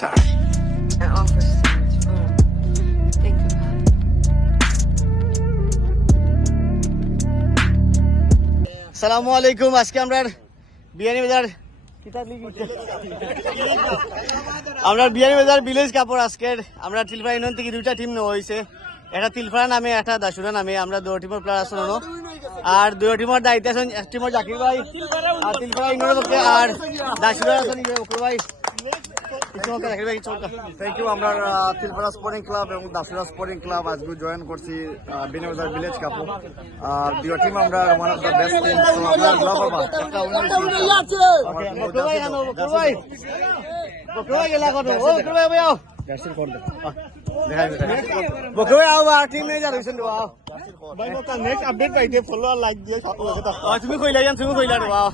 time. I offer so much fun. Think about it. আসসালামু আলাইকুম। আজকে আমরা বিয়ানি বাজার আমরা বিয়ানি বাজার ভিলেজ কাপড় আজকের আমরা তিলফাড়া ইউনিয়ন থেকে দুইটা টিম নেওয়া হয়েছে। একটা তিলফাড়া নামে একটা দাসুরা নামে। আমরা দুই টিমের প্লেয়ার আসলো আর দুই টিমের দায়িত্ব আছেন এক টিমের জাকির ভাই আর তিলফাড়া ইউনিয়নের পক্ষে আর দাসুরা আছেন বকুর ভাই। Thank you. আমরা তিলপাড়া স্পোর্টিং ক্লাব এবং দাসুরা স্পোর্টিং ক্লাব আজকে জয়েন করছি বিনবাজার ভিলেজ কাপু। দুই টিম আমরা one of the best team. So আমরা দোয়া করব একটা উইনার বকুর ভাই হানো বকুর ভাই বকুর ভাই গেলা কত ও বকুর ভাই ভাই আও দ্যাটস কোড বকুর ভাই আও আর টিম নেই যা রইছেন তো আও ভাই মত নেক্সট আপডেট পাইতে ফলো আর লাইক দিয়ে সাথে লাগে তুমি কইলা যান তুমি কইলা রে আও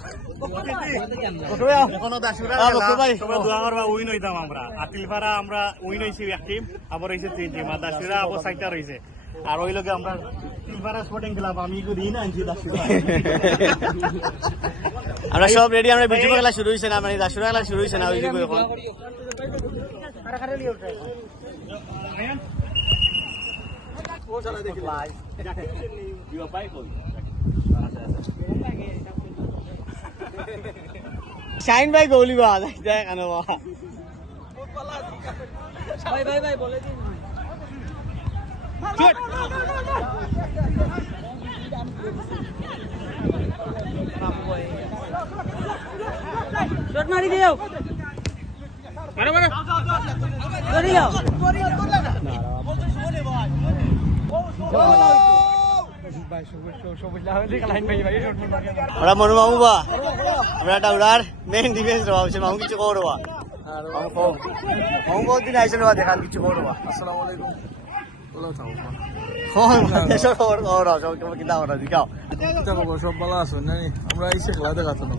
বকুর ভাই আও এখনো দাসুরা বকুর ভাই তোমরা দোয়া করবা উইন হইতাম আমরা। আর তিলপাড়া আমরা উইন হইছি এক টিম, আবার হইছে তিন টিম, আর দাসুরা আবার সাইটা রইছে। আর ওই লগে আমরা তিলপাড়া স্পোর্টিং ক্লাব আমি কো দিই না আনছি দাসুরা। আমরা সব রেডি। আমরা বিজু খেলা শুরু হইছে না, মানে দাসুরা খেলা শুরু হইছে না ওই দিকে এখন শাইন ভাই গৌলি বা দেখ কেন বা ভাই বলে দিন শট মারি দিও মারো মারো ধরি যাও ওরা মনু মামু বা আমরা টাউরার মেইন ডিফেন্স রবা হচ্ছে মামু কিছু করবা মামু বহুত দিন আইসেন বা দেখান কিছু করবা। আসসালামু আলাইকুম। বলো থাও দেশের খবর খবর সব তোমার কিনা ওরা দিকাও দেখো সব ভালো আছো না? আমরা এসে খেলা দেখাতো না।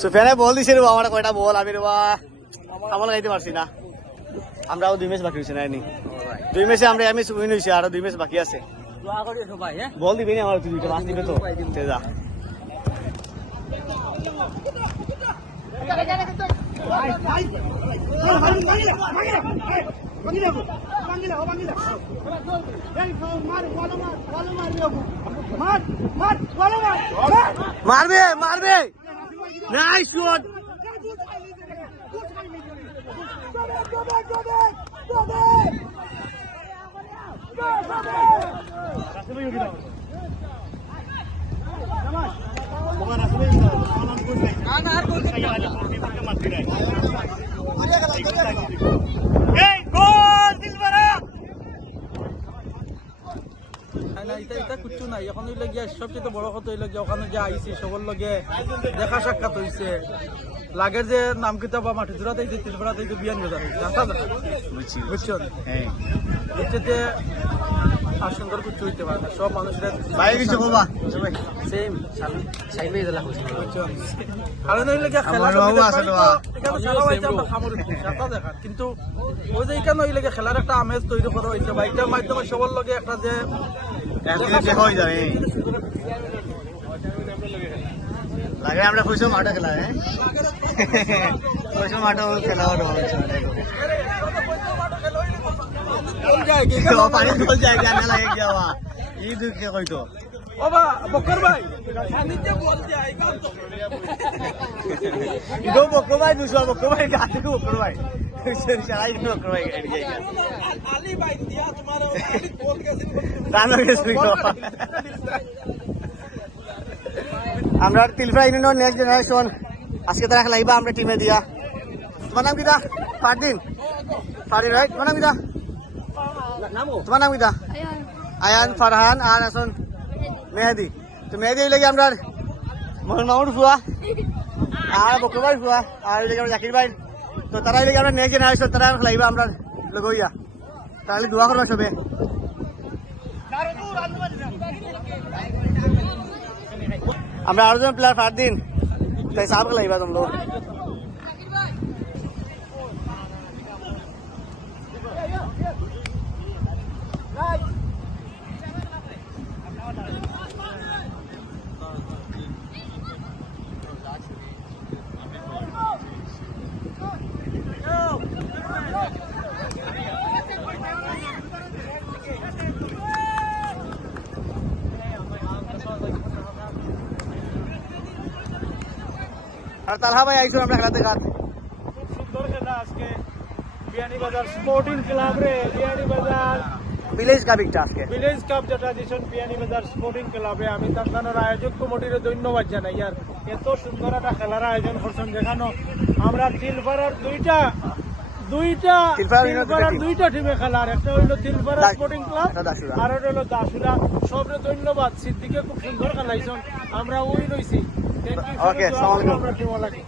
সুফিয়ানে বল দিছে রে আমার কয়টা বল আমি রে বা আমল গাইতে পারছি না। আমরাও 2 ম্যাচ বাকি হইছে না নি 2 ম্যাচে আমরা আমি উইন হইছে আর 2 ম্যাচ বাকি আছে। দোয়া করি সবাই হ্যাঁ বল দিবি না আমার তুই দুটো পাস দিবে তো যা মারবে মারবে নাইস শট এটা কিচ্ছু নাই। এখন হইলে গিয়া সবচেয়ে বড় কথা হইলে গিয়া ওখানে যে আইসি সবার লগে দেখা সাক্ষাৎ হইছে। লাগের যে নাম কিতাব বা মাটি জোড়াতে তিলপাড়াতে বিয়ান বাজার বুঝছেন এটাতে আর সুন্দর কিছু হইতে পারে না। সব মানুষের ভাই কিছু বলবা সেম সাইড বাই দিলা বুঝছেন। কারণ হইলে গিয়া খেলা দেখা কিন্তু ওই যে এখানে হইলে গিয়া খেলার একটা আমেজ তৈরি করা হয়েছে বা এটার মাধ্যমে সবার লগে একটা যে হয়ে যাবে লাগে আমরা খুশি মাঠে খেলা হ্যাঁ খুশি মাঠে খেলা পানি জল যায় না লাগে যাওয়া ই দুঃখে কইতো ও বা বকর ভাই ইদো বকর ভাই দুশো বকর ভাই গাতে বকর ভাই সারাই বকর ভাই আলী ভাই দিয়া তোমার বল গেছে আমরা তিলফাড়া ইউনিয়ন নেক্সট জেনারেশন আজকে তারা খেলাইবা আমরা টিমে দিয়া। তোমার নাম কিটা? ফারদিন ফারদিন রাইট। তোমার নাম কিটা? তোমার নাম কিটা? আয়ান ফারহান আর আসন মেহেদি। তো মেহেদি হইলে আমরা মোহন মামুর ফুয়া আর বকর ভাই ফুয়া আর হইলে আমরা জাকির ভাই। তো তারা হইলে আমরা নেক্সট জেনারেশন তারা খেলাইবা আমরা লগইয়া। তাহলে দোয়া করবা সবে। আমরা আরো জন প্লেয়ার ফারদিন তাই সাহেব খেলাইবা তোমরা। আর তালহা ভাই আইসুন আমরা খেলা দেখার। খুব সুন্দর খেলা আজকে বিয়ানীবাজার স্পোর্টিং ক্লাব রে বিয়ানীবাজার ভিলেজ কাপিংটা আজকে। ভিলেজ কাপ যেটা দিয়েছেন বিয়ানীবাজার স্পোর্টিং ক্লাবে আমি তার আয়োজক কমিটির ধন্যবাদ জানাই। আর এত সুন্দর একটা খেলার আয়োজন করছেন যেখানে আমরা তিলপাড়ার দুইটা টিমে খেলার, একটা হইলো তিলপাড়া স্পোর্টিং ক্লাব আর একটা হইলো দাসুরা। সবরে ধন্যবাদ, সিদ্দিকে খুব সুন্দর খেলাইছেন, আমরা ওই রইছি। Thank you. Okay, আসসালামু আলাইকুম। আমরা টিম লাগে